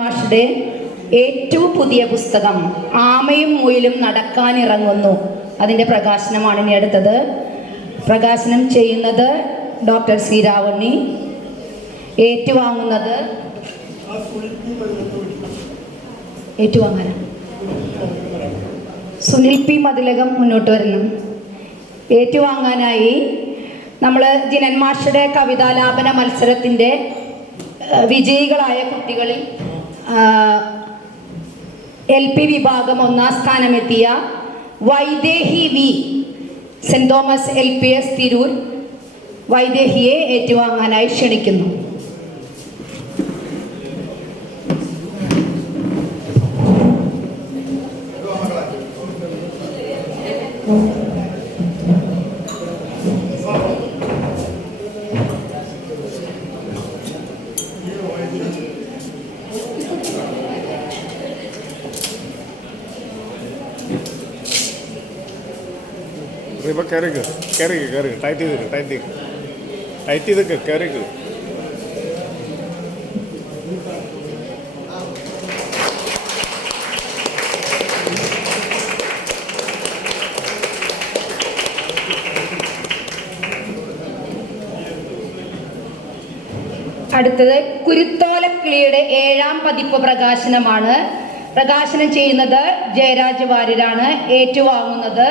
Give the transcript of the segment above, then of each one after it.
മാഷുടെ ഏറ്റവും പുതിയ പുസ്തകം ആമയും മുയിലും നടക്കാനിറങ്ങുന്നു. അതിൻ്റെ പ്രകാശനമാണ് ഇനി അടുത്തത്. പ്രകാശനം ചെയ്യുന്നത് ഡോക്ടർ സി രാവണ്ണി. ഏറ്റുവാങ്ങുന്നത് സുനിൽ പി മതിലകം മുന്നോട്ട് വരുന്നു. ഏറ്റുവാങ്ങാനായി നമ്മൾ ജിനൻ മാഷുടെ കവിതാലാപന മത്സരത്തിൻ്റെ വിജയികളായ കുട്ടികളിൽ LP വിഭാഗം 1ാം സ്ഥാനമെത്തിയ Vaidehi V, saint Thomas LPS Tirur, വൈദേഹിയെ ഏറ്റുവാങ്ങാനായി ക്ഷണിക്കുന്നു. ഇപ്പം കയറിക്ക് ടൈറ്റ് ചെയ്ത് കയറിക്ക്. അടുത്തത് കുരുത്തോലക്കിളിയുടെ 7ാം പതിപ്പ് പ്രകാശനമാണ്. പ്രകാശനം ചെയ്യുന്നത് ജയരാജ് വാര്യരാണ്. ഏറ്റുവാങ്ങുന്നത്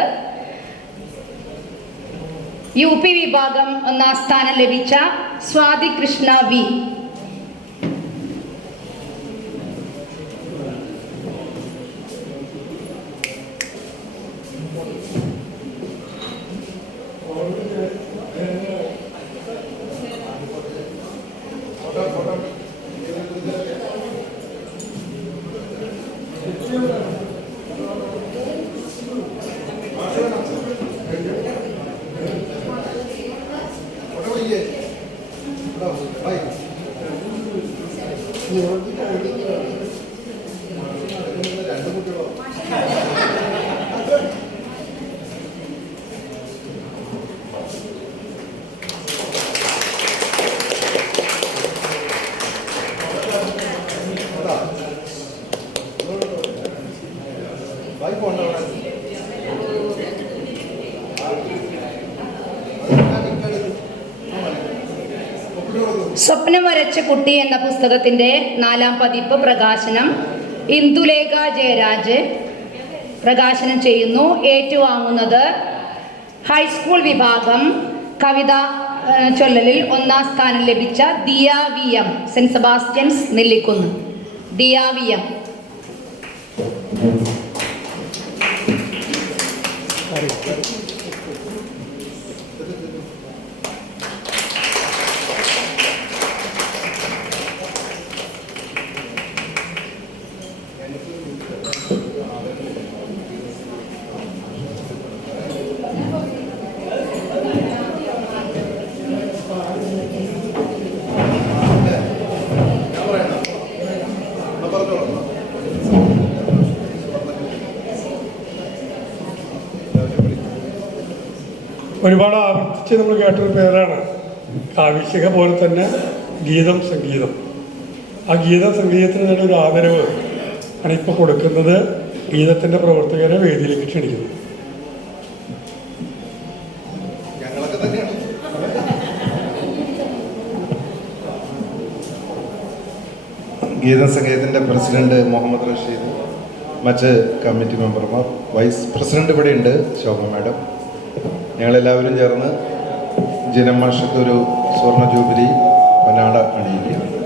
UP വിഭാഗം 1ാം സ്ഥാനം ലഭിച്ച സ്വാതി കൃഷ്ണ വി. സ്വപ്നം വരച്ച കുട്ടി എന്ന പുസ്തകത്തിന്റെ 4ാം പതിപ്പ് പ്രകാശനം ഇന്ദുലേഖ ജയരാജ് പ്രകാശനം ചെയ്യുന്നു. ഏറ്റുവാങ്ങുന്നത് ഹൈസ്കൂൾ വിഭാഗം കവിത ചൊല്ലലിൽ 1ാം സ്ഥാനം ലഭിച്ച Diya VM, saint Sebastian's Nellikkunnu. Diya VM. ഒരുപാട് ആവർത്തിച്ച് നമ്മൾ കേട്ടൊരു പേരാണ് കാവ്യശിഖ പോലെ തന്നെ ഗീതം സംഗീതം. ആ ഗീതം സംഗീതത്തിന് തന്നെ ഒരു ആദരവ് ആണ് ഇപ്പോൾ കൊടുക്കുന്നത്. ഗീതത്തിൻ്റെ പ്രവർത്തകരെ വേദിയിലേക്ക് ക്ഷണിക്കുന്നു. ഗീത സംഗീതത്തിൻ്റെ പ്രസിഡന്റ് മുഹമ്മദ് റഷീദ്, മറ്റ് കമ്മിറ്റി മെമ്പർമാർ, വൈസ് പ്രസിഡന്റ് ഇവിടെയുണ്ട് ശോഭ മാഡം. ഞങ്ങളെല്ലാവരും ചേർന്ന് ജിനൻ മാഷക്ക് ഒരു സ്വർണ്ണ ജൂബിലി പൊന്നാട അണിയിക്കുകയാണ്.